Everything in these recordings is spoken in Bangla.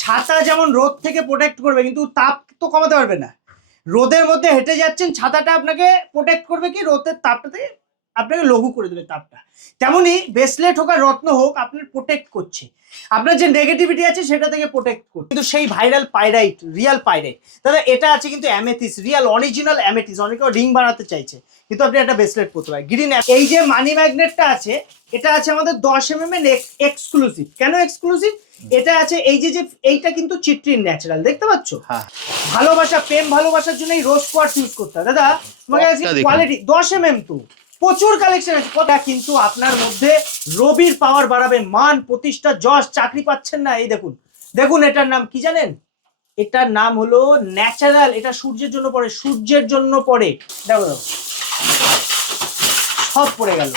ছাতা যেমন রোদ থেকে প্রোটেক্ট করবে, কিন্তু তাপ তো কমাতে পারবে না। রোদের মধ্যে হেঁটে যাচ্ছেন, ছাতাটা আপনাকে প্রোটেক্ট করবে কি, রোদের তাপটা থেকে আপনাকে লঘু করে দেবে তাপটা। তেমনই ব্রেসলেট হোক আর রত্ন হোক, আপনার প্রোটেক্ট করছে, আপনার যে নেগেটিভিটি আছে সেটা থেকে প্রোটেক্ট করছে। কিন্তু সেই ভাইরাল পাইরাইট, রিয়াল পাইরাইট দাদা, এটা আছে কিন্তু অ্যামেথিস, রিয়াল অরিজিনাল অ্যামেথিস। অনেকে রিং বানাতে চাইছে, কিন্তু আপনি একটা ব্রেসলেট পরতে পারেন গ্রিন। এই যে মানি ম্যাগনেটটা আছে, এটা আছে আমাদের 10 mm এক্সক্লুসিভ। কেন এক্সক্লুসিভ? এটা আছে এই যে এইটা কিন্তু চিট্রিন ন্যাচারাল, দেখতে পাচ্ছ? ভালোবাসা, প্রেম ভালোবাসার জন্য এই রোজ কোয়ার্টজ ইউজ করতে হয় দাদা। তোমাকে আজকে কোয়ালিটি 10 mm তো প্রচুর কালেকশন আছে কথা, কিন্তু আপনার মধ্যে রবির পাওয়ার বাড়াবে, মান প্রতিষ্ঠা যশ। চাকরি পাচ্ছেন না, এই দেখুন দেখুন, এটার নাম কি জানেন? এটার নাম হলো ন্যাচারাল। এটা সূর্যের জন্য পড়ে, সূর্যের জন্য পড়ে। দেখো দেখো, সব পড়ে গেল,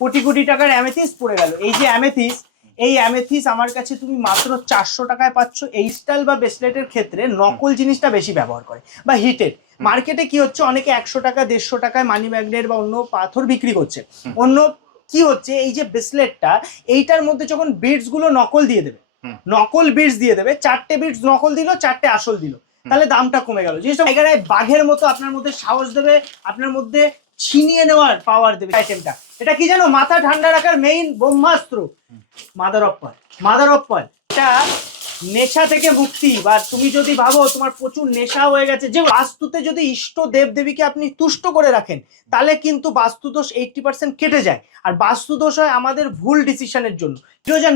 কোটি কোটি টাকার অ্যামেথিস পড়ে গেল। এই যে অ্যামেথিস, এই অ্যামেথিস আমার কাছে তুমি মাত্র 400 টাকায় পাচ্ছ। এই স্টাইল বা ব্রেসলেটের ক্ষেত্রে নকল জিনিসটা বেশি ব্যবহার করে বা হিটেড। মার্কেটে কি হচ্ছে, অনেকে 100 টাকা 150 টাকায় মানি ম্যাগনেট বা অন্য পাথর বিক্রি করছে। অন্য কি হচ্ছে, এই যে ব্রেসলেটটা, এইটার মধ্যে যখন বিডস গুলো নকল দিয়ে দেবে, নকল বিডস দিয়ে দেবে, 4টে বিডস নকল দিল, 4টে আসল দিল, তাহলে দামটা কমে গেল। জিনিসটা জায়গায় বাঘের মতো আপনার মধ্যে সাহস দেবে, আপনার মধ্যে ছিনিয়ে নেওয়ার পাওয়ার দেবে আইটেমটা। এটা কি জানো? মাথা ঠান্ডা রাখার মেইন ব্রহ্মাস্ত্র, mother of pearl. Mother of pearl এটা নেশা থেকে মুক্তি। বা তুমি যদি ভাবো তোমার প্রচুর নেশা হয়ে গেছে, যে বাস্তুতে যদি ইষ্ট দেব দেবীকে আপনি তুষ্ট করে রাখেন, তাহলে কিন্তু বাস্তুদোষ 80% কেটে যায়। আর বাস্তুদোষ হয় আমাদের ভুল ডিসিশনের জন্য।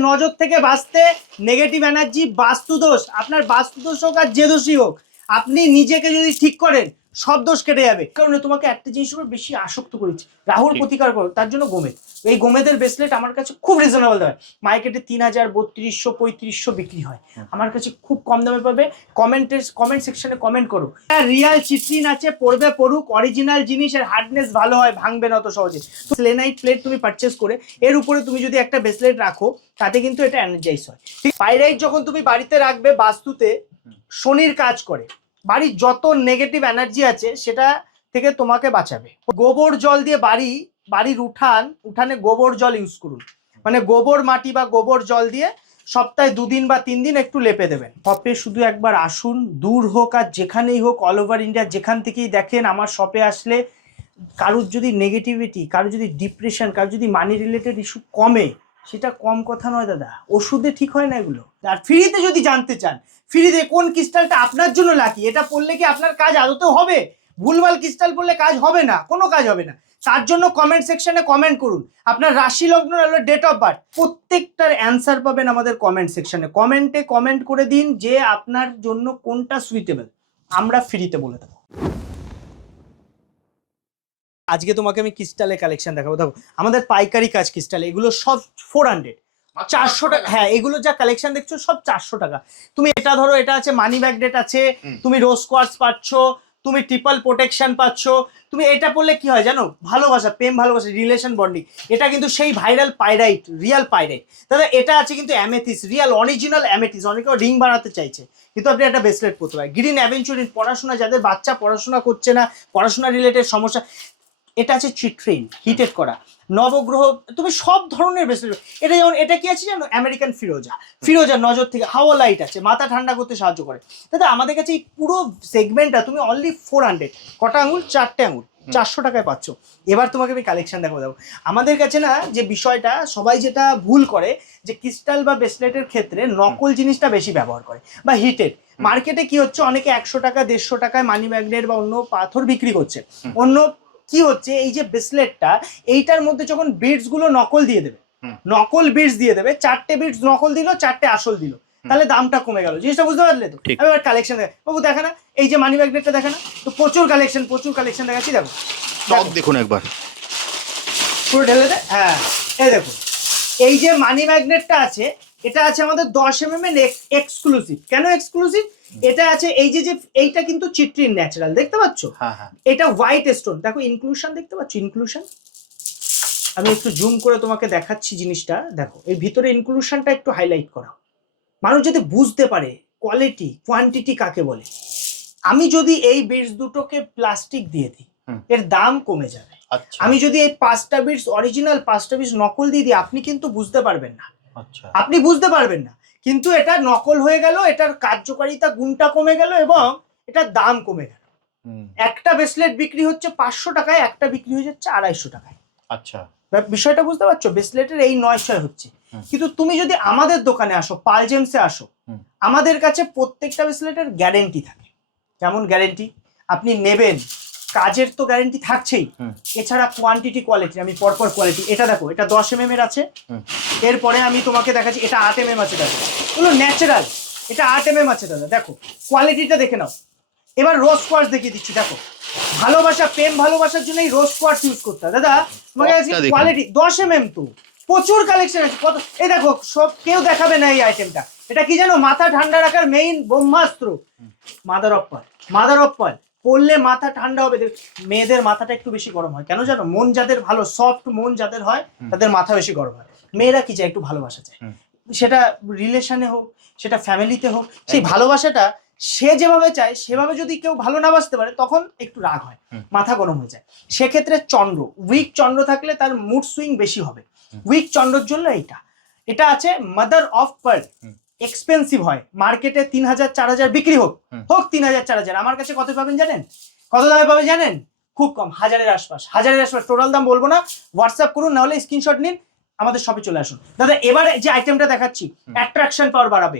নজর থেকে বাঁচতে, নেগেটিভ এনার্জি, বাস্তুদোষ, আপনার বাস্তুদোষ হোক আর যে দোষই হোক, আপনি নিজেকে যদি ঠিক করেন, সব দোষ কেটে যাবে। কারণ তোমাকে একটা জিনিস উপর বেশি আসক্ত করেছি, রাহুর প্রতিকার করো, তার জন্য গোমেদ। এই গোমেদের ব্রেসলেট আমার কাছে খুব রিজনেবল দামে, মার্কেটে 3000, 3200, 3500 বিক্রি হয়, আমার কাছে খুব কম দামে পাবে। কমেন্ট সেকশনে কমেন্ট করো। রিয়াল চিট্রিন আছে, পড়বে পড়ুক, অরিজিনাল জিনিস, এর হার্ডনেস ভালো হয়, ভাঙবে না অত সহজে। সেলেনাইট প্লেট তুমি পারচেস করে এর উপরে তুমি যদি একটা ব্রেসলেট রাখো, তাতে কিন্তু এটা এনার্জাইজ হয়। ঠিক, পাইরাইট যখন তুমি বাড়িতে রাখবে, বাস্তুতে শনির কাজ করে, বাড়ির যত নেগেটিভ এনার্জি আছে সেটা থেকে তোমাকে বাঁচাবে। গোবর জল দিয়ে বাড়ির উঠানে গোবর জল ইউজ করুন, মানে গোবর মাটি বা গোবর জল দিয়ে সপ্তাহে 2 দিন বা 3 দিন একটু লেপে দেবেন। শপে শুধু একবার আসুন, দূর হোক আর যেখানেই হোক, অল ওভার ইন্ডিয়া যেখান থেকেই দেখেন, আমার শপে আসলে কারুর যদি নেগেটিভিটি, কারুর যদি ডিপ্রেশন, কারুর যদি মানি রিলেটেড ইস্যু কমে, সেটা কম কথা নয় দাদা, ওষুধে ঠিক হয় না এগুলো। আর ফ্রিতে যদি জানতে চান, ফ্রিতে কোন ক্রিস্টালটা আপনার জন্য লাকি, এটা পড়লে কি আপনার কাজ আদতেও হবে? ভুলভাল ক্রিস্টাল পড়লে কাজ হবে না, কোনো কাজ হবে না। তার জন্য কমেন্ট সেকশনে কমেন্ট করুন, আপনার রাশি লগ্ন আর ডেট অফ বার্থ প্রত্যেকটার অ্যান্সার পাবেন আমাদের কমেন্ট সেকশনে। কমেন্টে কমেন্ট করে দিন যে আপনার জন্য কোনটা সুইটেবল, আমরা ফ্রিতে বলে দেবো। আজকে তোমাকে আমি ক্রিস্টালের কালেকশন দেখাবো। দেখো আমাদের পাইকারি কাজ ক্রিস্টাল, এগুলো সব 400, 400 টাকা। হ্যাঁ, এগুলো যা কালেকশন দেখছো সব 400 টাকা। তুমি এটা ধরো, এটা আছে মানি ম্যাগনেট আছে, তুমি রোজ কোয়ার্টজ পাচ্ছ, তুমি ট্রিপল প্রোটেকশন পাচ্ছ। তুমি এটা পড়লে কি হয় জানো? ভালোবাসা, প্রেম ভালোবাসা, রিলেশন বন্ডিং। এটা কিন্তু সেই ভাইরাল পাইরাইট, রিয়াল পাইরাইট দাদা। এটা আছে কিন্তু অ্যামেথিস, রিয়াল অরিজিনাল অ্যামেথিস। অনেকে রিং বানাতে চাইছে, কিন্তু আপনি একটা ব্রেসলেট পরতে পারেন গ্রিন অ্যাভেঞ্চুরিন। পড়াশোনা, যাদের বাচ্চা পড়াশোনা করছে না, পড়াশোনা রিলেটেড সমস্যা, এটা আছে চিট্রিন, হিটেড করা। নবগ্রহ, তুমি সব ধরনের ব্রেসলেট। এটা যেমন, এটা কি আছে জানো? আমেরিকান ফিরোজা নজর থেকে হাওয়া লাইট আছে, মাথা ঠান্ডা করতে সাহায্য করে। দাদা আমাদের কাছে এই পুরো সেগমেন্টটা তুমি অনলি 400, কটা আঙুল? 4টে আঙুল, 400 টাকায় পাচ্ছ। এবার তোমাকে আমি কালেকশন দেখাবো। আমাদের কাছে না, যে বিষয়টা সবাই যেটা ভুল করে, যে ক্রিস্টাল বা ব্রেসলেটের ক্ষেত্রে নকল জিনিসটা বেশি ব্যবহার করে বা হিটেড। মার্কেটে কি হচ্ছে, অনেকে 100 টাকা 150 টাকায় মানি ম্যাগনেট বা অন্য পাথর বিক্রি করছে। অন্য কি হচ্ছে, এই যে ব্রেসলেটটা, এইটার মধ্যে যখন বিডস গুলো নকল দিয়ে দেবে, নকল বিডস দিয়ে দেবে, 4টে বিডস নকল দিল, 4টে আসল দিল, তাহলে দামটা কমে গেল। জিনিসটা বুঝতে পারলে তো? এবার কালেকশন দেখা বাবু, দেখা না এই যে মানি ম্যাগনেটটা, দেখা না তো? প্রচুর কালেকশন দেখাচ্ছি। দেখো দেখুন একবার, পুরো ঢেলে দে। হ্যাঁ, এই দেখো, এই যে মানি ম্যাগনেটটা আছে, এটা আছে আমাদের 10 mm এক্সক্লুসিভ। কেন এক্সক্লুসিভ? এটা আছে এই যে এইটা কিন্তু চিট্রিন ন্যাচারাল, দেখতে পাচ্ছ? এটা হোয়াইট স্টোন। দেখো ইনক্লুশন, দেখতে পাচ্ছ ইনক্লুশন? আমি একটু জুম করে তোমাকে দেখাচ্ছি জিনিসটা। দেখো এই ভিতরে ইনক্লুশনটা একটু হাইলাইট করা, মানুষ যদি বুঝতে পারে কোয়ালিটি কোয়ান্টিটি কাকে বলে। আমি যদি এই বিটস দুটোকে প্লাস্টিক দিয়ে দিই, এর দাম কমে যাবে। আমি যদি এই 5টা বিটস অরিজিনাল, 5টা বিটস নকল দিয়ে দিই, আপনি কিন্তু বুঝতে পারবেন না, আপনি বুঝতে পারবেন না। কিন্তু এটা নকল হয়ে গেল, এটার কার্যকারিতা গুণটা কমে গেল এবং এটার দাম কমে গেল। একটা ব্রেসলেট বিক্রি হচ্ছে 500 টাকায়, একটা বিক্রি হয়ে যাচ্ছে 250 টাকায়। আচ্ছা, বিষয়টা বুঝতে পারছো? ব্রেসলেটের এই নয়ছয় হচ্ছে। কিন্তু তুমি যদি আমাদের দোকানে আসো, পাল জেমসে আসো, আমাদের কাছে প্রত্যেকটা ব্রেসলেটের গ্যারেন্টি থাকে। কেমন গ্যারেন্টি? আপনি নেবেন, কাজের তো গ্যারেন্টি থাকছেই, এছাড়া কোয়ান্টিটি কোয়ালিটি, আমি পরপর কোয়ালিটি, এটা দেখো, এটা 10 mm এর আছে, এরপরে আমি তোমাকে দেখাচ্ছি এটা 8 mm আছে, দেখো এগুলো ন্যাচারাল, এটা 8 mm আছে দাদা, দেখো কোয়ালিটিটা দেখে নাও। এবার রোজ কোয়ার্টজ দেখিয়ে দিচ্ছি, দেখো ভালোবাসা, প্রেম ভালোবাসার জন্য এই রোজ কোয়ার্টজ ইউজ করতে হয় দাদা। তোমাকে কোয়ালিটি 10 mm তো প্রচুর কালেকশন আছে, কত, এই দেখো সব কেউ দেখাবে না এই আইটেমটা। এটা কি জানো? মাথা ঠান্ডা রাখার মেইন ব্রহ্মাস্ত্র, mother of pearl. Mother of pearl পড়লে মাথা ঠান্ডা হবে। মেয়েদের মাথাটা একটু বেশি গরম হয় কেন জানো? মন যাদের ভালো, সফট মন যাদের হয়, তাদের মাথা বেশি গরম হয়। মেয়েরা কি চায়? একটু ভালোবাসা চায়, সেটা রিলেশনে হোক, সেটা ফ্যামিলিতে হোক, সেই ভালোবাসাটা সে যেভাবে চায় সেভাবে যদি কেউ ভালো না বাসতে পারে, তখন একটু রাগ হয়, মাথা গরম হয়ে যায়। সেক্ষেত্রে চন্দ্র, উইক চন্দ্র থাকলে তার মুড সুইং বেশি হবে। উইক চন্দ্রর জন্য এটা আছে মাদার অফ পার্ল। এক্সপেন্সিভ হয়, মার্কেটে 3000 4000 বিক্রি হোক 3000 4000, আমার কাছে কত পাবেন জানেন? কত দামে পাবে জানেন? খুব কম, 1000-এর আশপাশ। টোটাল দাম বলবো না, হোয়াটসঅ্যাপ করুন, নাহলে স্ক্রিনশট নিন, আমাদের শপে চলে আসুন। দাদা এবারে যে আইটেমটা দেখাচ্ছি, অ্যাট্রাকশন পাওয়ার বাড়াবে।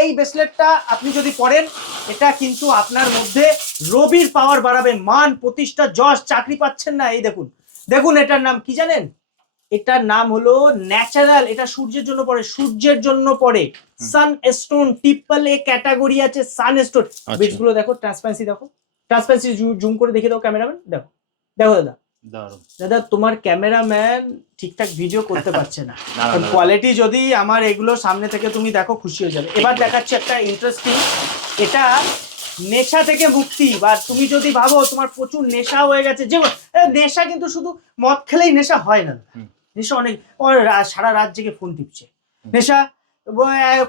এই ব্রেসলেটটা আপনি যদি পরেন, এটা কিন্তু আপনার মধ্যে রবির পাওয়ার বাড়াবে, মান প্রতিষ্ঠা যশ। চাকরি পাচ্ছেন না, এই দেখুন, দেখুন এটার নাম কি জানেন? এটার নাম হলো ন্যাচারাল, এটা সূর্যের জন্য পড়ে, সূর্যের জন্য পড়ে, সান স্টোন, ট্রিপল এ ক্যাটাগরি আছে সান স্টোন। বিটস গুলো দেখো, ট্রান্সপারেন্সি দেখো, ট্রান্সপারেন্সি জুম করে দেখে দাও ক্যামেরাম্যান, দেখো দেখো দাদা। দাদা তোমার ক্যামেরাম্যান ঠিকঠাক ভিডিও করতে পারছে না, কোয়ালিটি যদি আমার এগুলো সামনে থেকে তুমি দেখো, খুশি হয়ে যাবে। এবার দেখাচ্ছি একটা ইন্টারেস্টিং, এটা নেশা থেকে মুক্তি। বা তুমি যদি ভাবো তোমার প্রচুর নেশা হয়ে গেছে, যে নেশা কিন্তু শুধু মদ খেলেই নেশা হয় না, নেশা অনেক, সারা রাত জেগে ফোন টিপছে, নেশা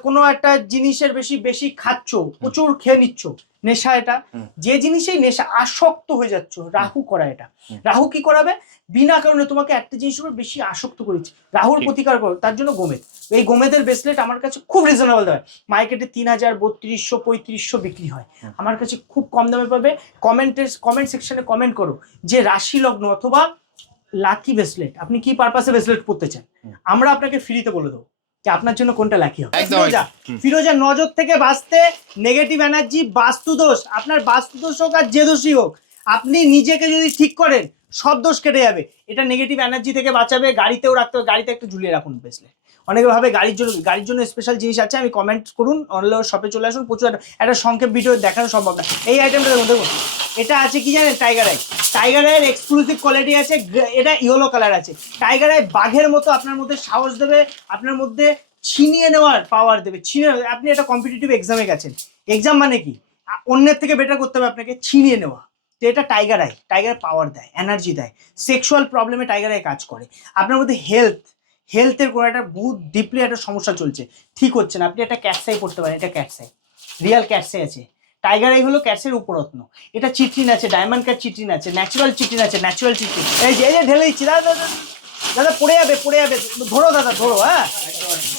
কোনো একটা জিনিসের বেশি বেশি খাচ্ছ, প্রচুর খেয়ে নিচ্ছ, নেশা। এটা যে জিনিসেই নেশা, আসক্ত হয়ে যাচ্ছ, রাহু করা। এটা রাহু কি করাবে? বিনা কারণে তোমাকে একটা জিনিসের উপর বেশি আসক্ত করেছে, রাহুর প্রতিকার করো। তার জন্য গোমেদ, এই গোমেদের ব্রেসলেট আমার কাছে খুব রিজনেবল দামে, মার্কেটে 3000 3200 3500 বিক্রি হয়, আমার কাছে খুব কম দামে পাবে। কমেন্ট সেকশনে কমেন্ট করো যে রাশি লগ্ন অথবা লাকি ব্রেসলেট, আপনি কি পারপাসে ব্রেসলেট পরতে চান, আমরা আপনাকে ফ্রিতে বলে দেবো যে আপনার জন্য কোনটা লাকি হবে। ফিরোজা, নজর থেকে বাঁচতে, নেগেটিভ এনার্জি, বাস্তু দোষ, আপনার বাস্তু দোষ হোক আর যে দোষই হোক, আপনি নিজেকে যদি ঠিক করেন সব দোষ কেটে যাবে। এটা নেগেটিভ এনার্জি থেকে বাঁচাবে। গাড়িতেও রাখতে হবে, গাড়িতে একটু ঝুলিয়ে রাখুন ব্রেসলেট। অনেকে ভাবে গাড়ির জন্য স্পেশাল জিনিস আছে, আমি কমেন্ট করুন, অনলাইন শপে চলে আসুন, প্রচুর একটা সংক্ষেপ ভিডিও দেখানো সম্ভব না। এই আইটেমটা দেখুন, দেখুন এটা আছে কি জানেন? Tiger I. টাইগার আইয়ের এক্সক্লুসিভ কোয়ালিটি আছে, এটা ইয়েলো কালার আছে। টাইগার আই বাঘের মতো আপনার মধ্যে সাহস দেবে, আপনার মধ্যে ছিনিয়ে নেওয়ার পাওয়ার দেবে। আপনি একটা কম্পিটিটিভ এক্সামে গেছেন, এক্সাম মানে কি? অন্যের থেকে বেটার করতে হবে আপনাকে, ছিনিয়ে নেওয়া। তো এটা টাইগার আই, টাইগার পাওয়ার দেয়, এনার্জি দেয়। সেক্সুয়াল প্রবলেমে টাইগার আই কাজ করে। আপনার মধ্যে হেলথের কোনো একটা বহুত ডিপলি একটা সমস্যা চলছে, ঠিক হচ্ছে না, আপনি একটা ক্যাটসাই পড়তে পারেন। এটা ক্যাটসাই, রিয়াল ক্যাটসাই আছে। টাইগার আই হলো ক্যাটসের উপরত্ন। এটা চিট্রিন আছে, ডায়মন্ড কাট চিট্রিন আছে, ন্যাচারাল চিট্রিন আছে, ন্যাচারাল চিট্রিন। এই যে ঢেলে দিচ্ছি দাদা, দাদা পড়ে যাবে, ধরো দাদা, ধরো, হ্যাঁ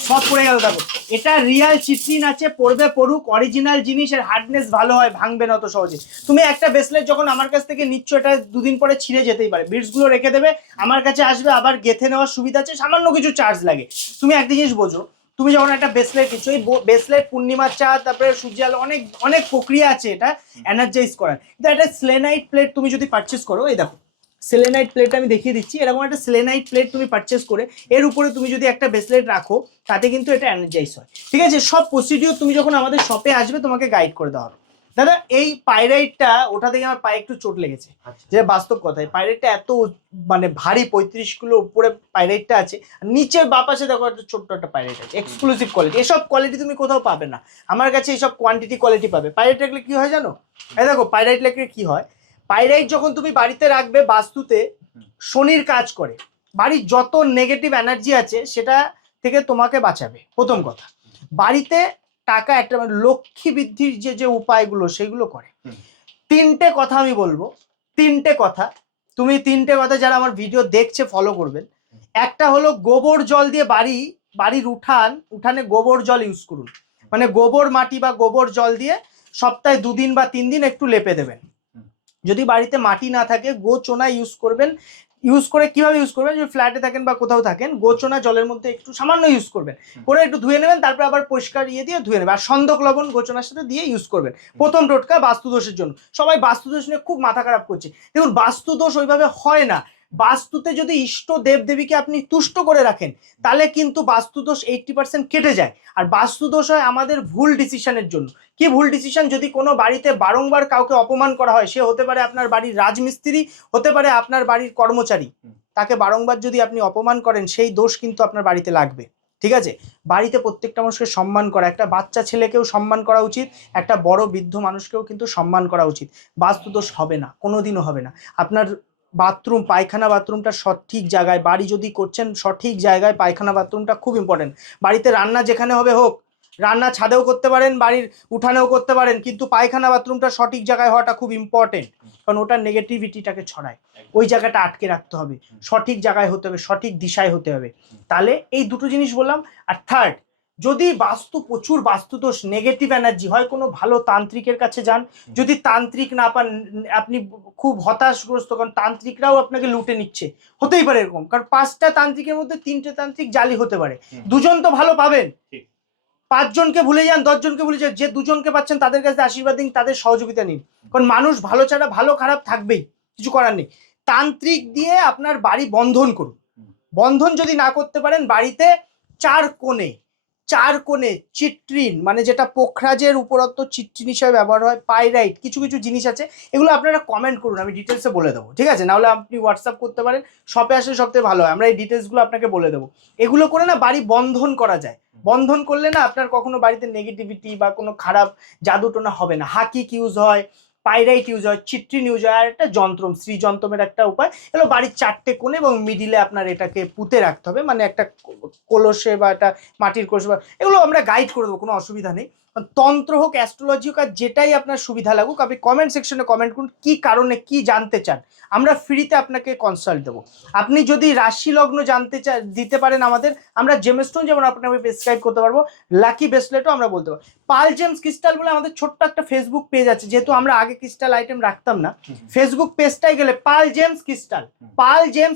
সব পড়ে গেল। দেখো এটা রিয়াল চিট্রিন আছে, পড়বে পড়ুক, অরিজিনাল জিনিসের হার্ডনেস ভালো হয়, ভাঙবে না অত সহজে। তুমি একটা ব্রেসলেট যখন আমার কাছ থেকে নিচ্ছ, এটা দুদিন পরে ছিঁড়ে যেতেই পারে, বিটস গুলো রেখে দেবে, আমার কাছে আসবে, আবার গেথে নেওয়ার সুবিধা আছে, সামান্য কিছু চার্জ লাগে। তুমি একটা জিনিস বোঝো, তুমি যখন একটা ব্রেসলেট নিচ্ছ, এই ব্রেসলেট পূর্ণিমার চাঁদ, তারপরে সূর্য আলো, অনেক অনেক প্রক্রিয়া আছে এটা এনার্জাইজ করার। কিন্তু একটা সেলেনাইট প্লেট তুমি যদি পারচেস করো, এই দেখো সেলেনাইট প্লেট আমি দেখিয়ে দিচ্ছি, এরকম একটা সেলেনাইট প্লেট তুমি পারচেস করে এর উপরে তুমি যদি একটা ব্রেসলেট রাখো, তাতে কিন্তু এটা এনার্জাইজ হয়। ঠিক আছে, সব প্রসিডিওর তুমি যখন আমাদের শপে আসবে তোমাকে গাইড করে দেওয়া হবে। দাদা এই পাইরাইটটা, ওটা থেকে আমার পায়ে একটু চোট লেগেছে, যে বাস্তব কথায় পাইরাইটটা এত মানে ভারী, 35 কিলো উপরে পাইরাইটটা আছে, নিচের বাপাশে দেখো একটা ছোট্ট একটা পাইরাইট আছে, এক্সক্লুসিভ কোয়ালিটি। এসব কোয়ালিটি তুমি কোথাও পাবে না, আমার কাছে এইসব কোয়ান্টিটি কোয়ালিটি পাবে। পাইরাইট রাখলে কি হয় জানো? এই দেখো পাইরাইট রাখলে কি হয়, পাইরাইট যখন তুমি বাড়িতে রাখবে, বাস্তুতে শনির কাজ করে, বাড়ির যত নেগেটিভ এনার্জি আছে সেটা থেকে তোমাকে বাঁচাবে। প্রথম কথা, বাড়িতে টাকা একটা লক্ষ্মী বৃদ্ধির যে উপায়গুলো সেগুলো করে। তিনটে কথা আমি বলবো, তিনটে কথা, তুমি তিনটে কথা যারা আমার ভিডিও দেখছে ফলো করবেন। একটা হলো গোবর জল দিয়ে বাড়ি বাড়ির উঠানে গোবর জল ইউজ করুন, মানে গোবর মাটি বা গোবর জল দিয়ে সপ্তাহে 2 দিন বা 3 দিন একটু লেপে দেবেন। যদি বাড়িতে মাটি না থাকে গোচোনা ইউজ করবেন। ইউজ করে কিভাবে ইউজ করবেন, যদি ফ্ল্যাটে থাকেন বা কোথাও থাকেন, গোচোনা জলের মধ্যে একটু সামান্য ইউজ করবেন, করে একটু ধুয়ে নেবেন, তারপর আবার পরিষ্কার দিয়ে ধুয়ে নেবেন। আর সন্দক লবণ গোচোনার সাথে দিয়ে ইউজ করবেন। প্রথম টোটকা বাস্তুদোষের জন্য। সবাই বাস্তুদোষ নিয়ে খুব মাথা খারাপ করছে। দেখুন বাস্তুদোষ ওইভাবে হয় না। বাস্তুতে যদি ইষ্ট দেব দেবীকে আপনি তুষ্ট করে রাখেন তাহলে কিন্তু বাস্তুদোষ 80% কেটে যায়। আর বাস্তুদোষ হয় আমাদের ভুল ডিসিশনের জন্য। কি ভুল ডিসিশন? যদি কোনো বাড়িতে বারংবার কাউকে অপমান করা হয়, সে হতে পারে আপনার বাড়ির রাজমিস্ত্রি, হতে পারে আপনার বাড়ির কর্মচারী, তাকে বারংবার যদি আপনি অপমান করেন সেই দোষ কিন্তু আপনার বাড়িতে লাগবে। ঠিক আছে? বাড়িতে প্রত্যেকটা মানুষকে সম্মান করা, একটা বাচ্চা ছেলেকেও সম্মান করা উচিত, একটা বড় বৃদ্ধ মানুষকেও কিন্তু সম্মান করা উচিত। বাস্তুদোষ হবে না, কোনোদিনও হবে না। আপনার বাথরুম, পায়খানা বাথরুমটা সঠিক জায়গায়, বাড়ি যদি করছেন সঠিক জায়গায় পায়খানা বাথরুমটা খুব ইম্পর্টেন্ট। বাড়িতে রান্না যেখানে হবে হোক, রান্না ছাদেও করতে পারেন, বাড়ির উঠানেও করতে পারেন, কিন্তু পায়খানা বাথরুমটা সঠিক জায়গায় হওয়াটা খুব ইম্পর্টেন্ট, কারণ ওটা নেগেটিভিটিটাকে ছড়ায়। ওই জায়গাটা আটকে রাখতে হবে, সঠিক জায়গায় হতে হবে, সঠিক দিশায় হতে হবে। তাহলে এই দুটো জিনিস বললাম। আর থার্ড, যদি প্রচুর বাস্তুদোষ, নেগেটিভ এনার্জি হয়, কোনো ভালো তান্ত্রিকের কাছে যান। যদি তান্ত্রিক না পান, আপনি খুব হতাশগ্রস্ত, কারণ তান্ত্রিকরাও আপনাকে লুটে নিচ্ছে, হতেই পারে এরকম, কারণ 5টা তান্ত্রিকের মধ্যে 3টে তান্ত্রিক জালি হতে পারে। 2জন তো ভালো পাবেন, 5 জনকে ভুলে যান, 10 জনকে ভুলে যান, যে 2 জনকে পাচ্ছেন তাদের কাছে আশীর্বাদ দিন, তাদের সহযোগিতা নিন, কারণ মানুষ ভালো ছাড়া ভালো খারাপ থাকবেই, কিছু করার নেই। তান্ত্রিক দিয়ে আপনার বাড়ি বন্ধন করুন। বন্ধন যদি না করতে পারেন, বাড়িতে 4 কোণে চিট্রিন, মানে যেটা পোখরাজের উপরত্ব চিট্রিন হিসেবে ব্যবহার হয়, পাইরাইট, কিছু কিছু জিনিস আছে, এগুলো আপনারা কমেন্ট করুন, আমি ডিটেলসে বলে দেবো। ঠিক আছে? নাহলে আপনি হোয়াটসঅ্যাপ করতে পারেন, শপে আসলে সবথেকে ভালো হয়, আমরা এই ডিটেলসগুলো আপনাকে বলে দেবো। এগুলো করে না বাড়ি বন্ধন করা যায়। বন্ধন করলে না আপনার কখনো বাড়িতে নেগেটিভিটি বা কোনো খারাপ জাদুটোনা হবে না। হাকিক ইউজ হয়, পাইরাইট ইউজ হয়, চিট্রিন ইউজ হয়, আর একটা যন্ত্রম, শ্রীযন্ত্রমের একটা উপায়। এগুলো বাড়ির 4টে কোণে এবং মিডিলে আপনার এটাকে পুঁতে রাখতে হবে, মানে একটা কলসে বা একটা মাটির কলসে, এগুলো আমরা গাইড করে দেবো, কোনো অসুবিধা নেই। তন্ত্র হোক, অ্যাস্ট্রোলজি হোক, আর যেটাই আপনার সুবিধা লাগুক, আপনি কমেন্ট সেকশনে কমেন্ট করুন কি কারণে কি জানতে চান, আমরা ফ্রিতে আপনাকে কনসাল্ট দেবো। আপনি যদি রাশি লগ্ন জানতে দিতে পারেন আমাদের, আমরা জেমস্টোন যেমন আপনাকে প্রেসক্রাইব করতে পারবো, লাকি ব্রেসলেটও আমরা বলতে পারবো। পাল জেমস ক্রিস্টাল বলে আমাদের ছোট্ট একটা ফেসবুক পেজ আছে, যেহেতু আমরা আগে ক্রিস্টাল আইটেম রাখতাম না, ফেসবুক পেজটাই গেলে পাল জেমস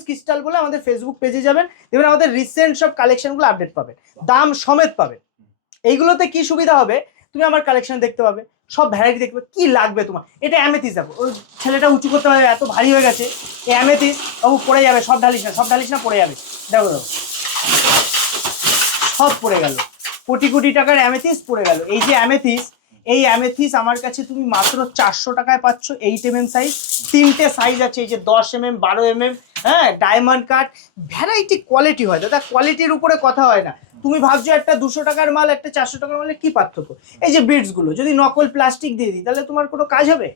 ক্রিস্টাল বলে আমাদের ফেসবুক পেজে যাবেন, দেখবেন আমাদের রিসেন্ট সব কালেকশনগুলো আপডেট পাবেন, দাম সমেত পাবেন। এইগুলোতে কি সুবিধা হবে, তুমি আমার কালেকশন দেখতে পাবে, সব ভ্যারাইটি দেখবে, কি লাগবে তোমার। এটা অ্যামেথিস, দেখো ওই ছেলেটা উঁচু করতে পারবে, এত ভারী হয়ে গেছে, এই অ্যামেথিস বাবু পড়ে যাবে, সব ঢালিস না পড়ে যাবে, দেখো সব পড়ে গেল, কোটি কোটি টাকার অ্যামেথিস পড়ে গেল। এই যে এই অ্যামেথিস আমার কাছে তুমি মাত্র 400 টাকায় পাচ্ছ। 8mm সাইজ, 3টে সাইজ আছে, এই যে 10mm, 12mm, হ্যাঁ, ডায়মন্ড কাট, ভ্যারাইটি কোয়ালিটি হয় দাদা, কোয়ালিটির উপরে কথা হয় না। তুমি ভাবছো একটা 200 টাকার মাল, একটা 400 টাকার মালে কি পার্থক্য? এই যে বিটস গুলো যদি নকল প্লাস্টিক দিয়ে দিই, তাহলে তোমার কোনো কাজ হবে?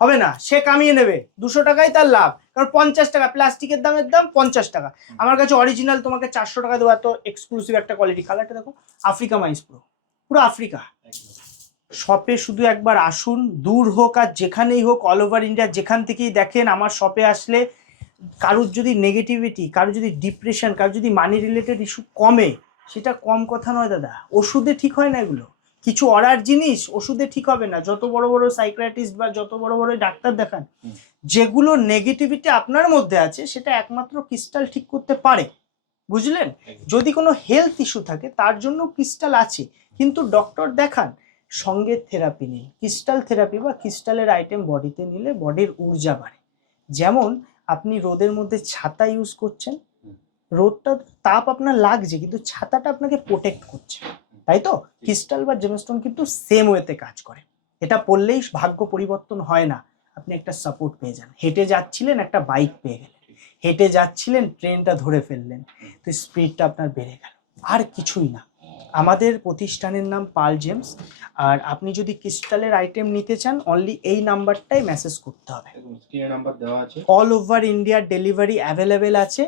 হবে না। সে কামিয়ে নেবে, 200 টাকায় তার লাভ, কারণ 50 টাকা প্লাস্টিকের দাম 50 টাকা। আমার কাছে অরিজিনাল তোমাকে 400 টাকা দেবো, এত এক্সক্লুসিভ একটা কোয়ালিটি। কালারটা দেখো, আফ্রিকা মাইস, পুরো আফ্রিকা। শপে শুধু একবার আসুন, দূর হোক আর যেখানেই হোক, অল ওভার ইন্ডিয়া যেখান থেকেই দেখেন, আমার শপে আসলে কারুর যদি নেগেটিভিটি, কারুর যদি ডিপ্রেশন, কারুর যদি মানি রিলেটেড ইস্যু কমে, সেটা কম কথা নয় দাদা, ওষুধে ঠিক হয় না। এগুলো কিছু অর্ডার জিনিস ওষুধে ঠিক হবে না। যত বড় বড় সাইকিয়াট্রিস্ট বা যত বড় বড় ডাক্তার দেখান, যেগুলো নেগেটিভিটি আপনার মধ্যে আছে সেটা একমাত্র ক্রিস্টাল ঠিক করতে পারে, বুঝলেন? যদি কোনো হেলথ ইস্যু থাকে তার জন্য ক্রিস্টাল আছে, কিন্তু ডক্টর দেখান, সঙ্গে থেরাপি নিন, ক্রিস্টাল থেরাপি বা ক্রিস্টালের আইটেম বডিতে নিলে বডির ঊর্জা বাড়ে। যেমন আপনি রোদের মধ্যে ছাতা ইউজ করছেন, রোদটা তাপ আপনার লাগছে, কিন্তু ছাতাটা আপনাকে প্রোটেক্ট করছে, তাই তো? ক্রিস্টাল বা জেমস্টোন কিন্তু সেম ওয়েতে কাজ করে। এটা পড়লেই ভাগ্য পরিবর্তন হয় না, আপনি একটা সাপোর্ট পেয়ে যান। হেঁটে যাচ্ছিলেন, একটা বাইক পেয়ে গেলেন, হেঁটে যাচ্ছিলেন, ট্রেনটা ধরে ফেললেন, তো স্পিডটা আপনার বেড়ে গেল, আর কিছুই না। আমাদের প্রতিষ্ঠানের নাম পাল জেমস। আর আপনি যদি ক্রিস্টালের আইটেম নিতে চান, অনলি এই নাম্বারটাই মেসেজ করতে হবে। All over India delivery available আছে।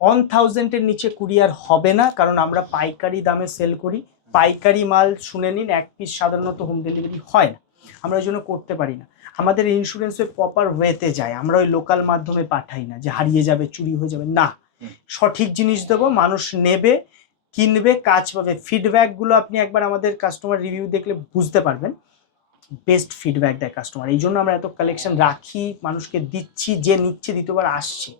1000-এর নিচে কুরিয়ার হবে না, কারণ আমরা পাইকারি দামে সেল করি। পাইকারি মাল শুনে নিন, 1 পিস সাধারণত হোম ডেলিভারি হয় না, আমরা ওই জন্য করতে পারি না। আমাদের ইন্স্যুরেন্স ওই প্রপার ওয়েতে যায়, আমরা ওই লোকাল মাধ্যমে পাঠাই না যে হারিয়ে যাবে, চুরি হয়ে যাবে, না। সঠিক জিনিস দেবো, মানুষ নেবে, কিনবে, কাজ পাবে। ফিডব্যাকগুলো আপনি একবার আমাদের কাস্টমার রিভিউ দেখলে বুঝতে পারবেন, বেস্ট ফিডব্যাক দেয় কাস্টমার। এই জন্য আমরা এত কালেকশন রাখি, মানুষকে দিচ্ছি, যে নিচ্ছে দ্বিতীয়বার আসছে,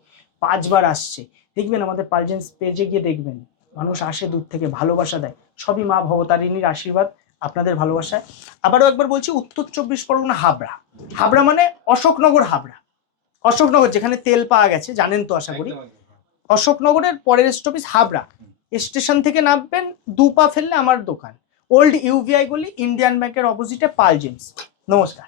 5বার আসছে। দেখবেন আমাদের পালজেন্স পেজে গিয়ে দেখবেন, মানুষ আসে দূর থেকে, ভালোবাসা দেয়। সবই মা ভবতারিণীর আশীর্বাদ, আপনাদের ভালোবাসায়। আবারও একবার বলছি, উত্তর 24 পরগনা হাবড়া। হাবড়া মানে অশোকনগর হাবড়া। অশোকনগর যেখানে তেল পাওয়া গেছে, জানেন তো আশা করি। অশোকনগরের পরের স্টপেজ হাবড়া। স্টেশন থেকে নামবেন, 2 পা ফেললে আমার দোকান, ওল্ড ইউভিআই গলি, ইন্ডিয়ান ব্যাংকের অপোজিটে পালজেন্স। নমস্কার।